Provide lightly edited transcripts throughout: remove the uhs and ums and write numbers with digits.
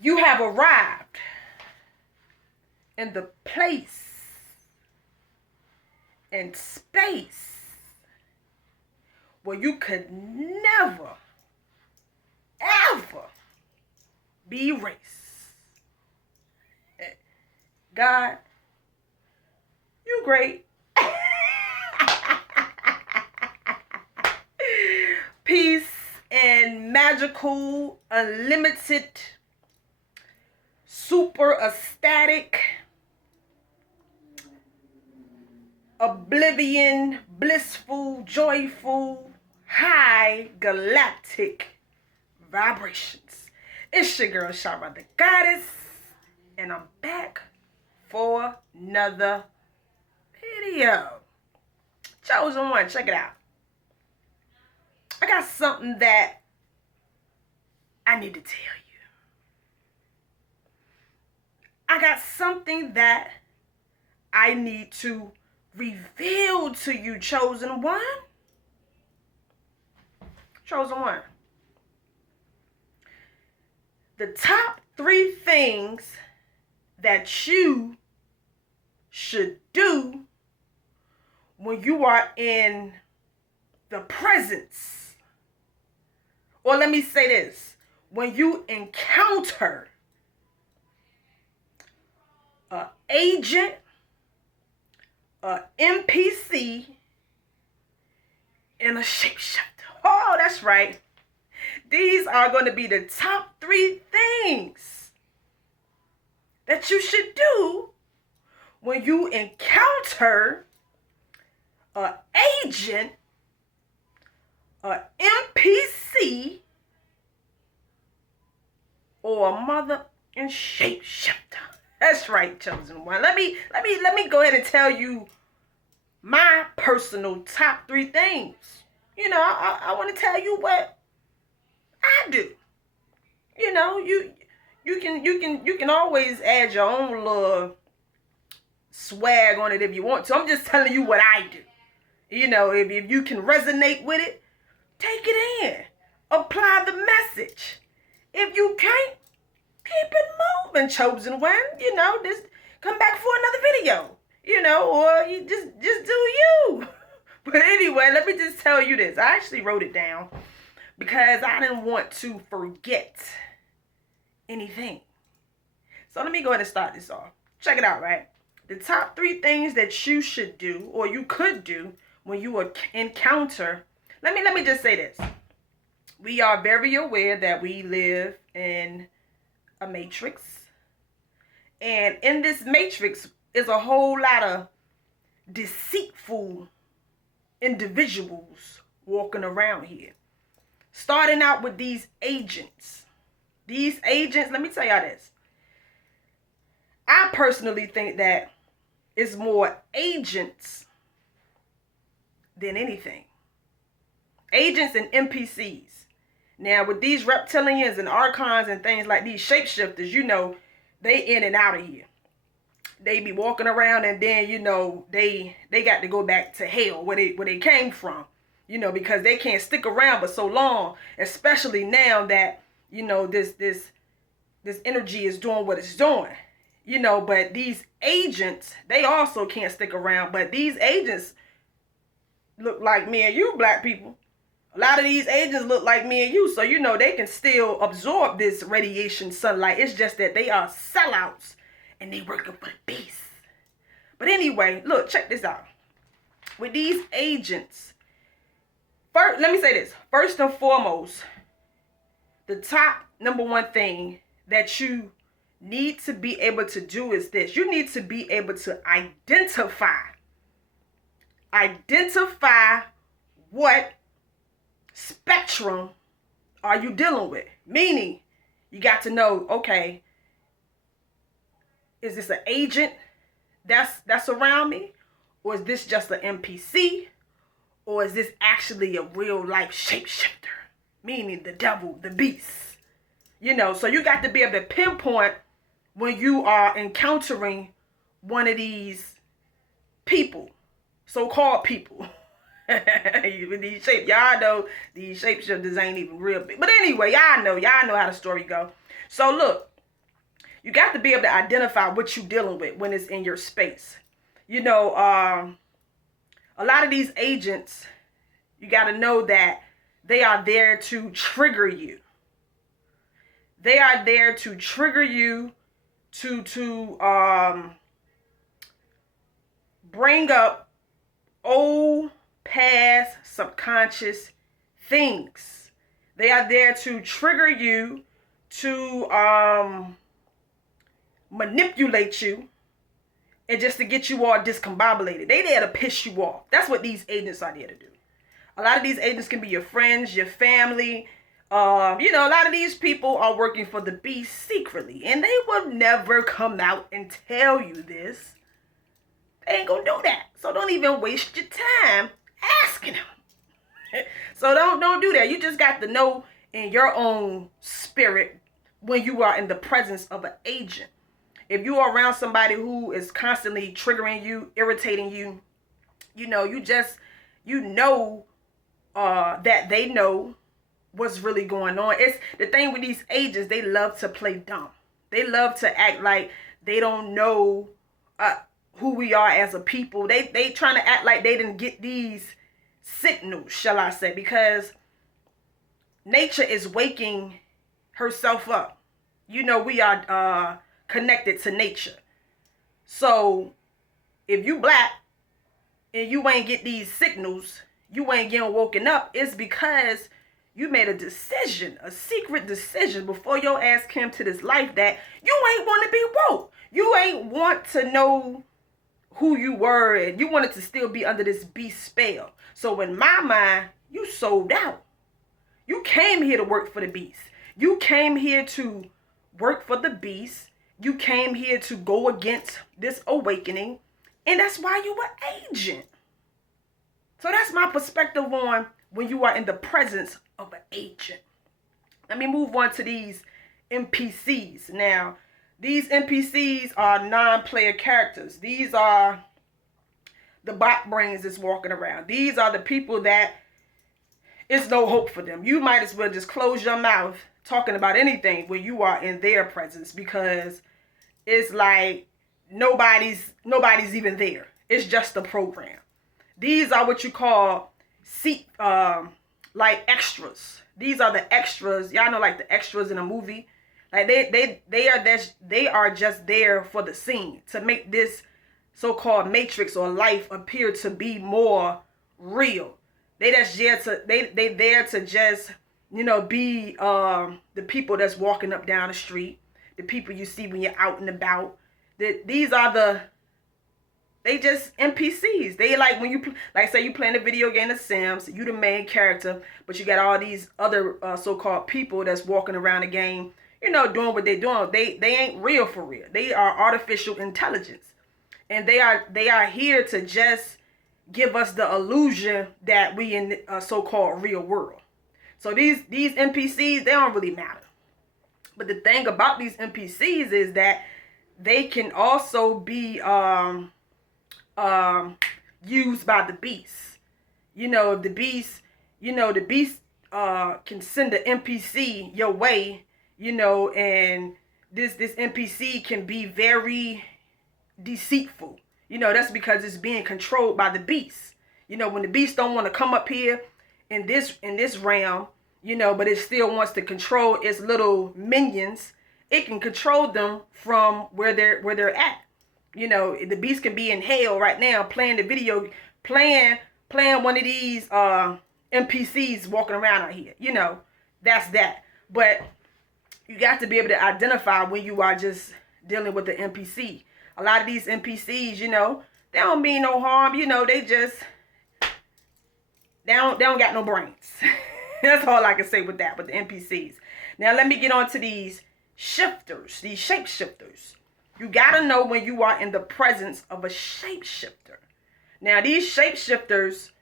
You have arrived in the place and space where you could never, ever be erased. God, you great. Peace and magical, unlimited, super ecstatic, oblivion, blissful, joyful, high galactic vibrations. It's your girl, Shara the Goddess, and I'm back for another video. Chosen one, check it out. I got something that I need to tell you. I got something that I need to reveal to you, chosen one. Chosen one. The top 3 things that you should do when you are in the presence, or let me say this, when you encounter an agent, an NPC, and a shapeshifter. Oh, that's right. These are going to be the top 3 things that you should do when you encounter an agent, an NPC, or a mother and shapeshifter. That's right, chosen one. Let me go ahead and tell you my personal top 3 things. You know, I want to tell you what I do. You know, you can always add your own little swag on it if you want to. I'm just telling you what I do. You know, if you can resonate with it, take it in. Apply the message. If you can't, keep it moving, chosen one. You know, just come back for another video. You know, or you just do you. But anyway, let me just tell you this. I actually wrote it down because I didn't want to forget anything. So let me go ahead and start this off. Check it out, right? The top 3 things that you should do, or you could do, when you encounter. Let me just say this. We are very aware that we live in a matrix. And in this matrix is a whole lot of deceitful individuals walking around here. Starting out with these agents. These agents, let me tell y'all this. I personally think that it's more agents than anything. Agents and NPCs. Now, with these reptilians and archons and things like these shapeshifters, you know, they in and out of here. They be walking around, and then, you know, they got to go back to hell where they came from. You know, because they can't stick around but so long, especially now that, you know, this energy is doing what it's doing. You know, but these agents, they also can't stick around, but these agents look like me and you, black people. A lot of these agents look like me and you, so you know they can still absorb this radiation sunlight. It's just that they are sellouts and they working for the beast. But anyway, look, check this out. With these agents, first, let me say this. First and foremost, the top number 1 thing that you need to be able to do is this. You need to be able to identify what spectrum are you dealing with. Meaning, you got to know, okay, is this an agent that's around me? Or is this just an NPC? Or is this actually a real life shapeshifter? Meaning the devil, the beast. You know, so you got to be able to pinpoint when you are encountering one of these people, so-called people. Y'all know these shapeshifters ain't even real big. But anyway, y'all know how the story go. So look, you got to be able to identify what you're dealing with when it's in your space. You know, a lot of these agents, you got to know that they are there to trigger you. They are there to trigger you, to bring up old, past, subconscious things. They are there to trigger you, to manipulate you, and just to get you all discombobulated. They there to piss you off. That's what these agents are there to do. A lot of these agents can be your friends, your family. You know, a lot of these people are working for the beast secretly, and they will never come out and tell you this. They ain't gonna do that. So don't even waste your time asking them. So don't do that. You just got to know in your own spirit when you are in the presence of an agent. If you are around somebody who is constantly triggering you, irritating you, you know, that they know what's really going on. It's the thing with these agents, they love to play dumb. They love to act like they don't know who we are as a people. They trying to act like they didn't get these signals, shall I say, because nature is waking herself up. You know, we are connected to nature. So if you black and you ain't get these signals, you ain't getting woken up, it's because you made a decision, a secret decision before your ass came to this life that you ain't want to be woke. You ain't want to know who you were, and you wanted to still be under this beast spell. So in my mind, you sold out. You came here to work for the beast. You came here to work for the beast. You came here to go against this awakening, and that's why you were agent. So that's my perspective on when you are in the presence of an agent. Let me move on to these NPCs. Now, these NPCs are non-player characters. These are the bot brains that's walking around. These are the people that it's no hope for them. You might as well just close your mouth talking about anything when you are in their presence, because it's like nobody's even there. It's just a program. These are what you call like extras. These are the extras. Y'all know, like the extras in a movie. Like they are just there for the scene to make this so-called matrix or life appear to be more real. They there to just, you know, be the people that's walking up down the street, the people you see when you're out and about. These are they just NPCs. They like when you like say you playing a video game of Sims, you the main character, but you got all these other so-called people that's walking around the game, you know, doing what they're doing. They ain't real for real. They are artificial intelligence, and they are here to just give us the illusion that we in a so-called real world. So these NPCs, they don't really matter. But the thing about these NPCs is that they can also be used by the beast. You know, the beast can send an NPC your way, you know, and this NPC can be very deceitful. You know, that's because it's being controlled by the beast. You know, when the beast don't want to come up here in this realm, you know, but it still wants to control its little minions, it can control them from where they're at. You know, the beast can be in hell right now playing one of these NPCs walking around out here. You know, that's that. But you got to be able to identify when you are just dealing with the NPC. A lot of these NPCs, you know, they don't mean no harm. You know, they don't got no brains. That's all I can say with that, with the NPCs. Now let me get on to these shifters, these shapeshifters. You gotta know when you are in the presence of a shapeshifter. Now these shapeshifters,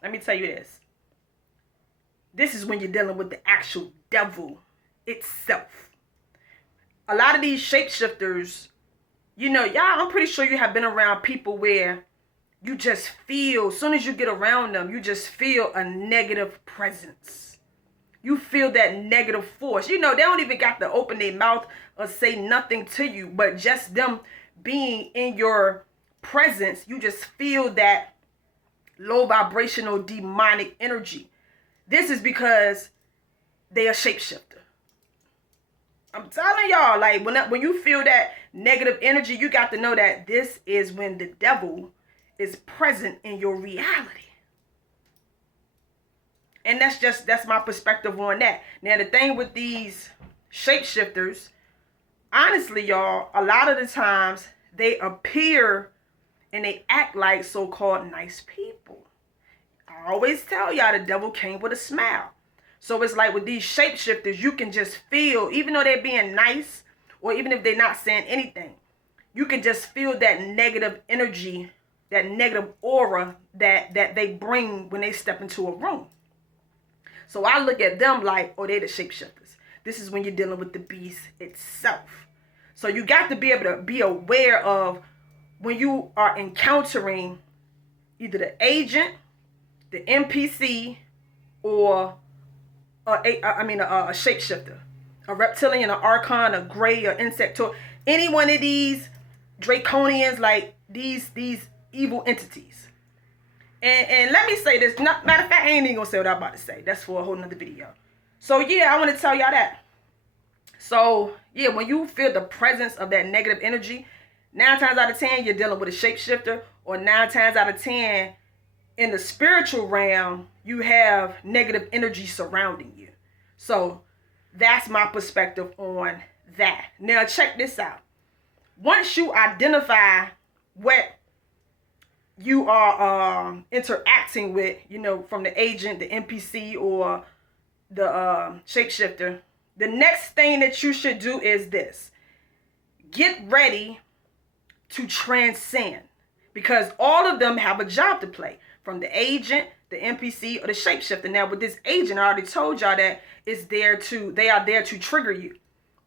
let me tell you this. This is when you're dealing with the actual devil itself. A lot of these shapeshifters, you know, y'all, I'm pretty sure you have been around people where you just feel, as soon as you get around them, you just feel a negative presence. You feel that negative force. You know, they don't even got to open their mouth or say nothing to you, but just them being in your presence, you just feel that low vibrational demonic energy. This is because they are shapeshifter. I'm telling y'all, like when you feel that negative energy, you got to know that this is when the devil is present in your reality. And that's my perspective on that. Now the thing with these shapeshifters, honestly, y'all, a lot of the times they appear and they act like so-called nice people. I always tell y'all the devil came with a smile. So it's like with these shapeshifters, you can just feel, even though they're being nice, or even if they're not saying anything, you can just feel that negative energy, that negative aura that they bring when they step into a room. So I look at them like, oh, they're the shapeshifters. This is when you're dealing with the beast itself. So you got to be able to be aware of when you are encountering either the agent, the NPC, or a shapeshifter, a reptilian, an archon, a gray, or insect, or any one of these draconians, like these evil entities. And let me say this. Matter of fact, I ain't even gonna say what I'm about to say. That's for a whole nother video. So yeah, I want to tell y'all that. So yeah, when you feel the presence of that negative energy, 9 times out of 10 you're dealing with a shapeshifter, or 9 times out of 10 in the spiritual realm you have negative energy surrounding you. So that's my perspective on that. Now check this out. Once you identify what you are interacting with, you know, from the agent, the NPC, or the shapeshifter, the next thing that you should do is this. Get ready to transcend, because all of them have a job to play, from the agent, the NPC, or the shapeshifter. Now with this agent, I already told y'all that they are there to trigger you.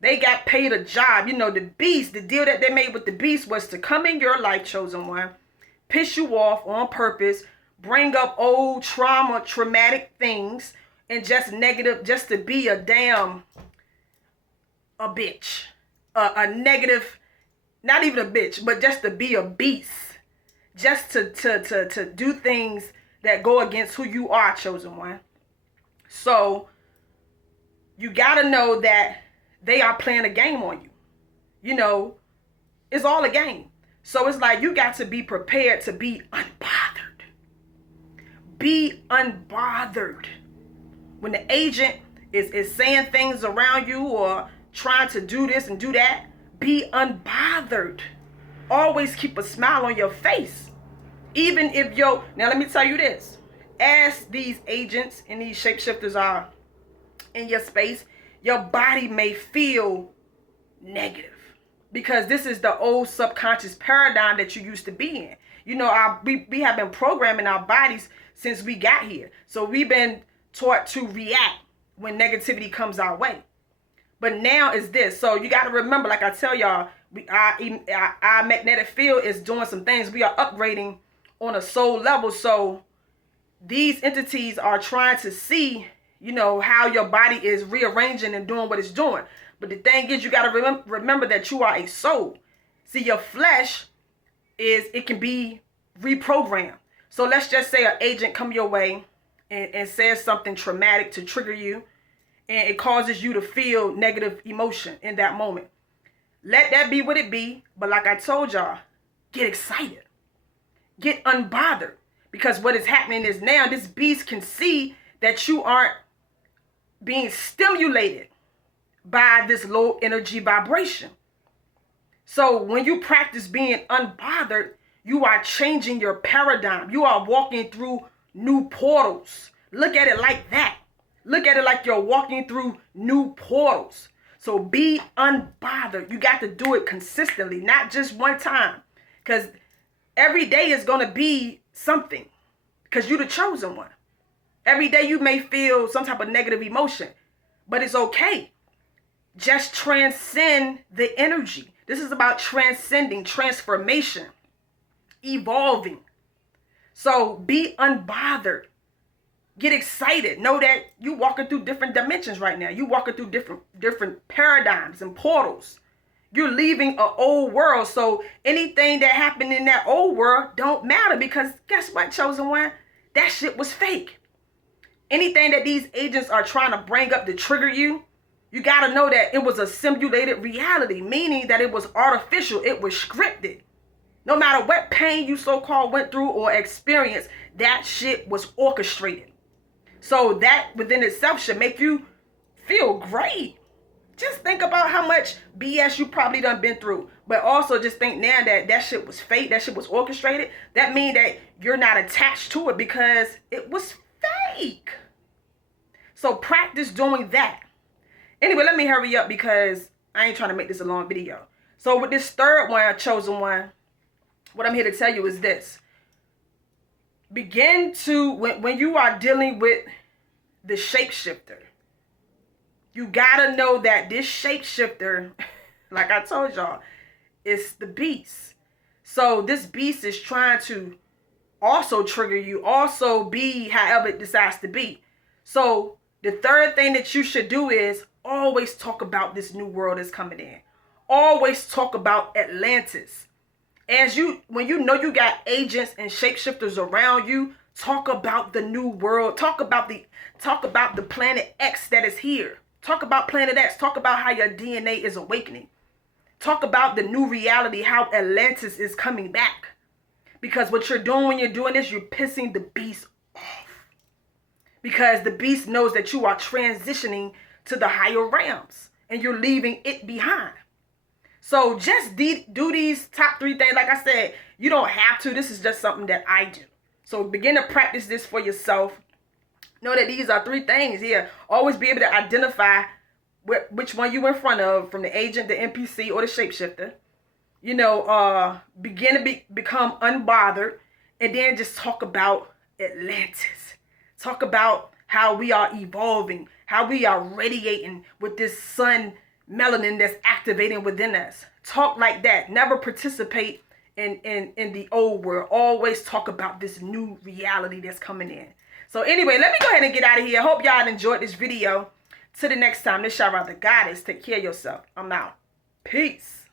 They got paid a job. You know, the beast, the deal that they made with the beast was to come in your life, chosen one, piss you off on purpose, bring up old traumatic things, and just negative, just to be a bitch, a negative, not even a bitch, but just to be a beast, just to do things that go against who you are, chosen one. So you gotta know that they are playing a game on you. You know, it's all a game. So it's like you got to be prepared to be unbothered. Be unbothered. When the agent is saying things around you or trying to do this and do that, be unbothered. Always keep a smile on your face. Even if now let me tell you this. As these agents and these shapeshifters are in your space, your body may feel negative, because this is the old subconscious paradigm that you used to be in. You know, we have been programming our bodies since we got here. So we've been taught to react when negativity comes our way. But now is this. So you got to remember, like I tell y'all, our magnetic field is doing some things. We are upgrading on a soul level. So these entities are trying to see, you know, how your body is rearranging and doing what it's doing. But the thing is, you got to remember that you are a soul. See, your flesh it can be reprogrammed. So let's just say an agent come your way and says something traumatic to trigger you, and it causes you to feel negative emotion in that moment. Let that be what it be. But like I told y'all, get excited. Get unbothered. Because what is happening is now this beast can see that you aren't being stimulated by this low energy vibration. So when you practice being unbothered, you are changing your paradigm. You are walking through new portals. Look at it like that. Look at it like you're walking through new portals. So be unbothered. You got to do it consistently, not just one time. Because every day is going to be something. Because you're the chosen one. Every day you may feel some type of negative emotion. But it's okay. Just transcend the energy. This is about transcending, transformation, evolving. So be unbothered. Get excited. Know that you walking through different dimensions right now. You walking through different paradigms and portals. You're leaving an old world. So anything that happened in that old world don't matter, because guess what, chosen one? That shit was fake. Anything that these agents are trying to bring up to trigger you, you got to know that it was a simulated reality, meaning that it was artificial. It was scripted. No matter what pain you so-called went through or experienced, that shit was orchestrated. So that within itself should make you feel great. Just think about how much BS you probably done been through. But also just think now that that shit was fake, that shit was orchestrated. That means that you're not attached to it because it was fake. So practice doing that. Anyway, let me hurry up because I ain't trying to make this a long video. So with this third one, chosen one, what I'm here to tell you is this. Begin to, when you are dealing with the shapeshifter, you gotta know that this shapeshifter, like I told y'all, is the beast. So this beast is trying to also trigger you, also be however it decides to be. So the third thing that you should do is always talk about this new world that's coming in. Always talk about Atlantis. When you know you got agents and shapeshifters around you, talk about the new world. Talk about the planet X that is here. Talk about planet X. Talk about how your DNA is awakening. Talk about the new reality, how Atlantis is coming back. Because what you're doing when you're doing this, you're pissing the beast off. Because the beast knows that you are transitioning to the higher realms and you're leaving it behind. So just do these top 3 things. Like I said, you don't have to. This is just something that I do. So begin to practice this for yourself. Know that these are 3 things here. Always be able to identify which one you in front of, from the agent, the NPC, or the shapeshifter. You know, begin to become unbothered. And then just talk about Atlantis. Talk about how we are evolving, how we are radiating with this sun melanin that's activating within us. Talk like that. Never participate in the old world. Always talk about this new reality that's coming in. So anyway, let me go ahead and get out of here. I hope y'all enjoyed this video. Till the next time, this y'all rather goddess. Take care of yourself. I'm out. Peace.